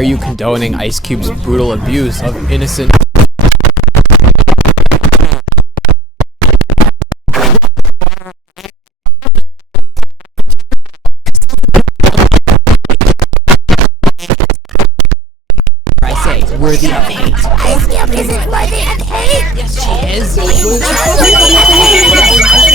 are you condoning Ice Cube's brutal abuse of innocent... I say, worthy of hate. Ice Cube isn't worthy of hate! Yes, she is. She's not worthy of hate!